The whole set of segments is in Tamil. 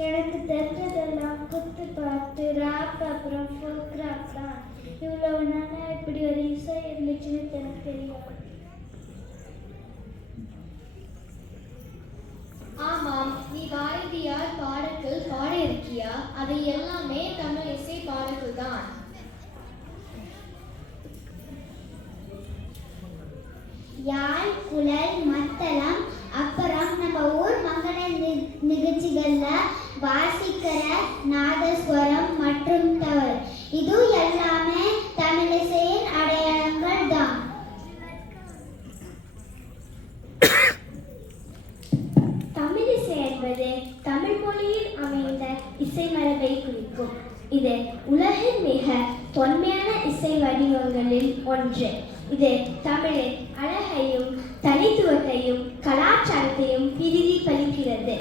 எனக்கு தெரிஞ்சதெல்லாம் குத்து பாட்டு, ராப், அப்புறம் ஃபோக் ராப் தான். இவ்வளவு நாளா இப்படி ஒரு இசை இருந்துச்சுன்னு எனக்கு தெரியாது. ஆமாம், நீ பாரதியார் பாடல்கள் பாட இருக்கியா? அது எல்லாமே தமிழ் இசை பாடல்கள் தான். யாழ், குழல், மத்தளம், அப்புறம் நம்ம ஊர் மங்கள நிகழ்ச்சிகள்ல வாசிக்கிற நாதஸ்வரம் மற்றும் தவறு, இது எல்லாமே தமிழிசையின் அடையாளங்கள் தான். தமிழிசை என்பது தமிழ் மொழியில் அமைந்த இசை மரபை குறிக்கும். இது உலகின் மிக தொன்மையான இசை வடிவங்களில் ஒன்று. இது தமிழின் அழகையும் தனித்துவத்தையும் கலாச்சாரத்தையும் பிரதிபலிக்கிறது.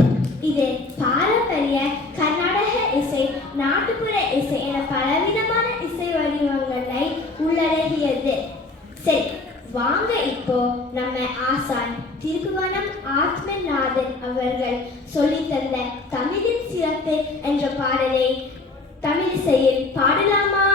இது பாரம்பரிய கர்நாடக இசை, நாட்டுப்புற இசை என பலவிதமான இசை வடிவங்களை உள்ளடக்கியது. சரி, வாங்க இப்போ நம்ம ஆசான் திருப்புவனம் ஆத்மநாதன் அவர்கள் சொல்லித்தந்த தமிழின் சிறப்பு என்ற பாடலை தமிழிசையில் பாடலாமா?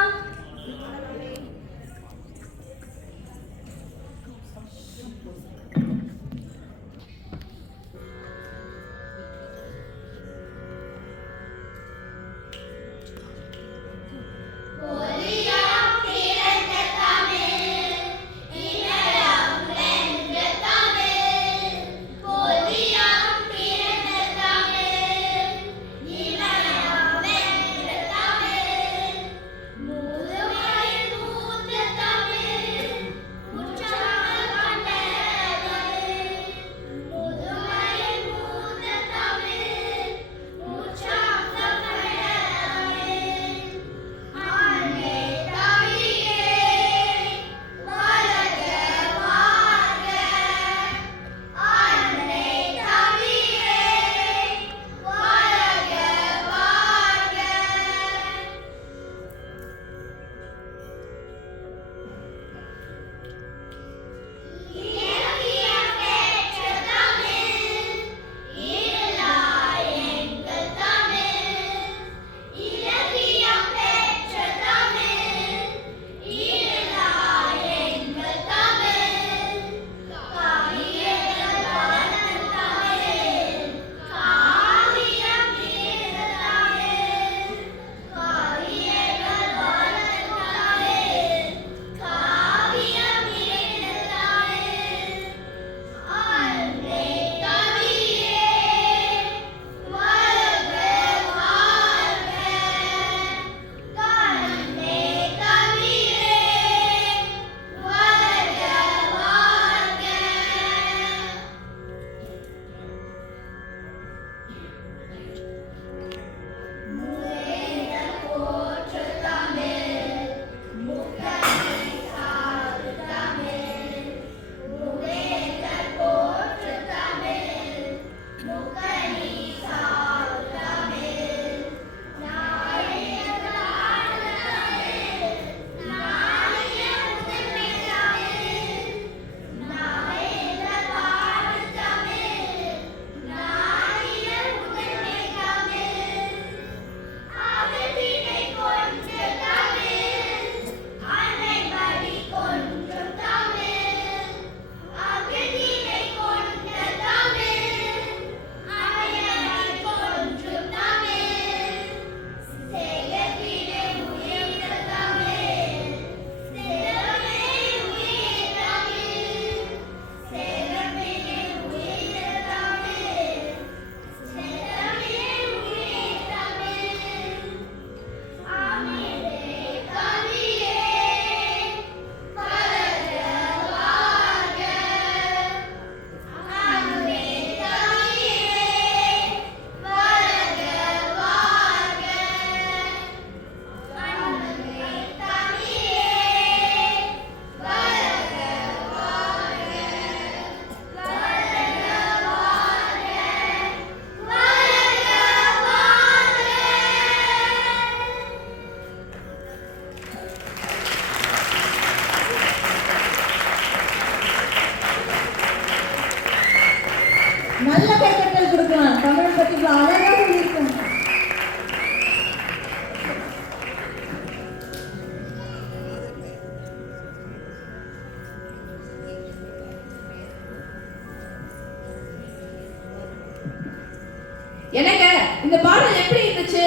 எனக்கு இந்த பாடல் எப்படி இருந்துச்சு?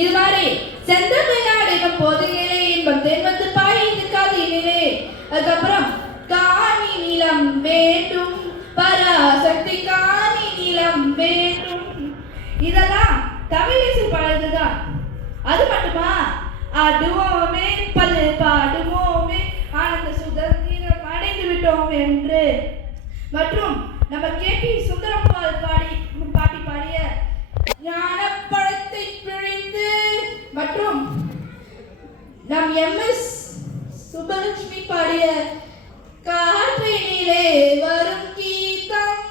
இது மாதிரி செந்தமிழ்நாடினும் போதுகளே இன்பம் தென்வந்து பாய்ந்து காதினிலே, அதுக்கப்புறம் காணி நிலம் வேண்டும் பராசக்தி காணி நிலம் வேண்டும், இதெல்லாம் தமிழ் இசை பாடல்கள் தான். அது மட்டுமா, ஆடுவோமே பல்லு பாடுவோமே ஆனந்த சுதந்திரம் அடைந்து விட்டோம் என்று, மற்றும் நம்ம கேபி சுந்தரம்பாள் பாட்டி பாடிய ஞானப்பழத்தை பிழிந்து, மற்றும் நம் எம்எஸ் சுப்பலட்சுமி பாடிய காற்றினிலே வரும் கீதம்,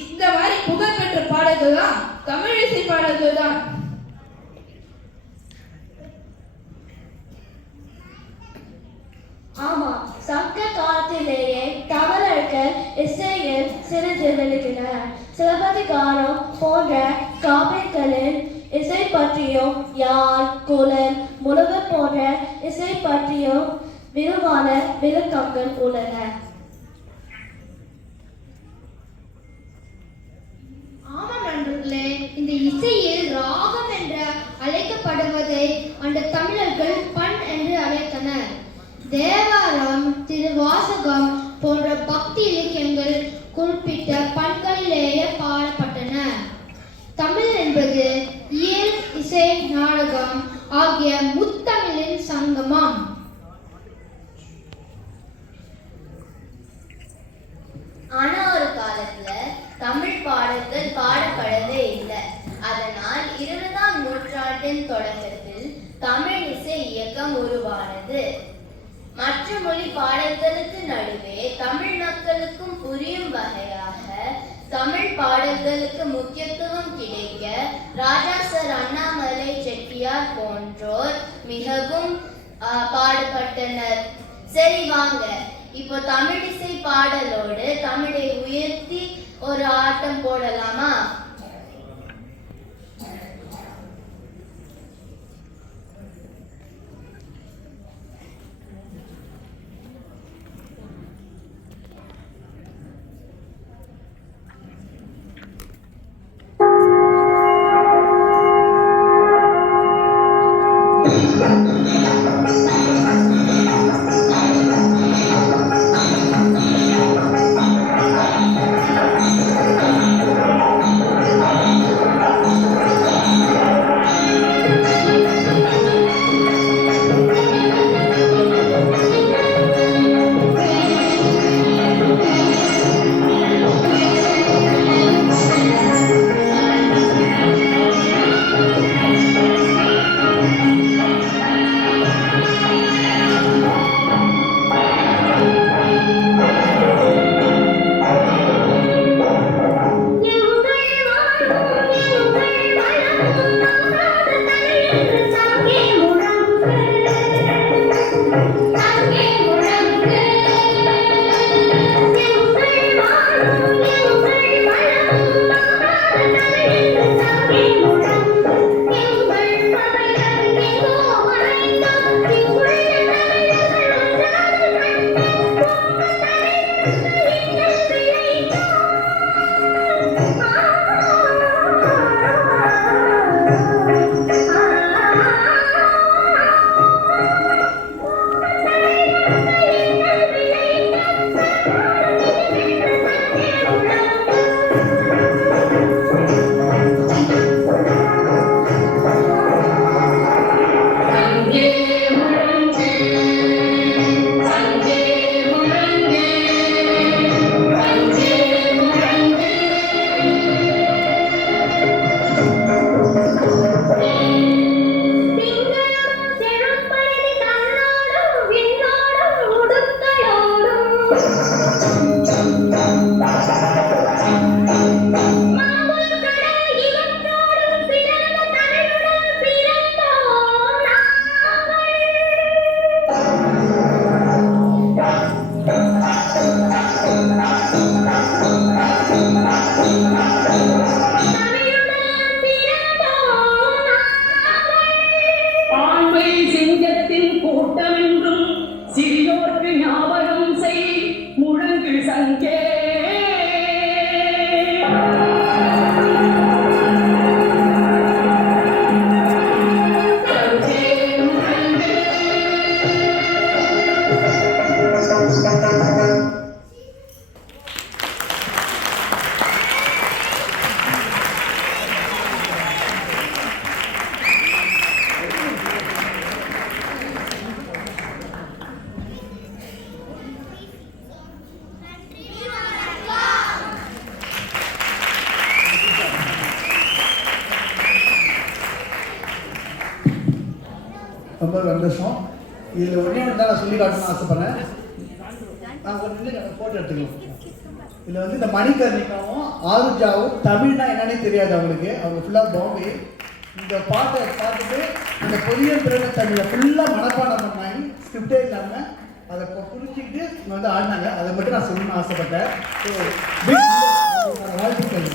இந்த மாதிரி புகழ்பெற்ற பாடல்கள் தான் தமிழ் இசை பாடல்கள் தான். ஆமா, சங்க காலத்திலேயே தமிழர்கள் இசையில் சிறிது விளக்கினர். சிலப்பதிகாரம் போன்ற காவியங்களில் இசை பற்றியும் யாழ், குழல், முழவு போன்ற இசை பற்றியும் விரிவான விளக்கங்கள் உள்ளன. ஆமாம் நண்பர்களே, இந்த இசையில் ராகம் என்று அழைக்கப்படுவதை அந்த தமிழர்கள் பண் என்று அழைத்தனர். தேவாரம், திருவாசகம் போன்ற பக்தி இலக்கியங்கள் குறிப்பிட்ட பண்களிலேயே பாடப்பட்டன. தமிழ் என்பது இயல், இசை, நாடகம் ஆகிய முத்தமிழின் சங்கமம். ஆனா ஒரு காலத்துல தமிழ் பாடல்கள் பாடப்படவே இல்லை. அதனால் 20ஆம் நூற்றாண்டின் தொடக்கத்தில் தமிழ் இசை இயக்கம் உருவானது. மற்ற மொழி பாடல்களுக்கு நடுவே தமிழ் மக்களுக்கும் புரியும் வகையாக தமிழ் பாடல்களுக்கு முக்கியத்துவம் கிடைக்க ராஜா சர் அண்ணாமலை செட்டியார் போன்றோர் மிகவும் பாடுபட்டனர். சரி வாங்க, இப்போ தமிழிசை பாடலோடு தமிழை உயர்த்தி ஒரு ஆட்டம் போடலாமா? ரொம்ப சந்தோஷம். இதில் ஒன்றே ஒன்று தான் நான் சொல்லி காட்டணும்னு ஆசைப்பட்றேன். நான் ஒரு நிலை ஃபோட்டோ எடுத்துக்கலாம். இதில் வந்து இந்த மணிகர்ணிகாவும் ஆருஜாவும் தமிழ்னா என்னன்னே தெரியாது அவங்களுக்கு. அவங்க ஃபுல்லாக பாம்பே. இந்த பாட்டை பார்த்துட்டு அந்த பொதிய பிறகு தமிழை ஃபுல்லாக மனப்பாடம் பண்ணாங்க, ஸ்கிரிப்டே இல்லாமல் அதை புரிஞ்சுக்கிட்டு வந்து ஆடினாங்க. அதை மட்டும் நான் சொல்லணும்னு ஆசைப்பட்டேன். ஸோ வாழ்த்துக்கள்.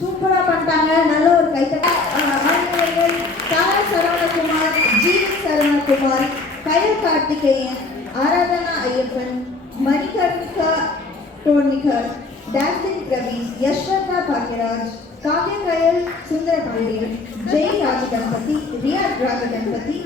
சூப்பரா பண்ணிட்டாங்க. நல்ல ஒரு கைத்தட்ட. மாணவர்கள் தாமரை சரவணகுமார், ஜீவன் சரவணகுமார், கயல் கார்த்திகேயன், ஆராதனா ஐயப்பன், மணிகர்ணிகா டோர்னிகர், டான்சிங் ரவி, யஷ்வந்தா பாக்யராஜ், காவ்ய கயல் சுந்தர பாண்டியன், ஜெய் ராஜ கணபதி, ரியா ராஜ கணபதி,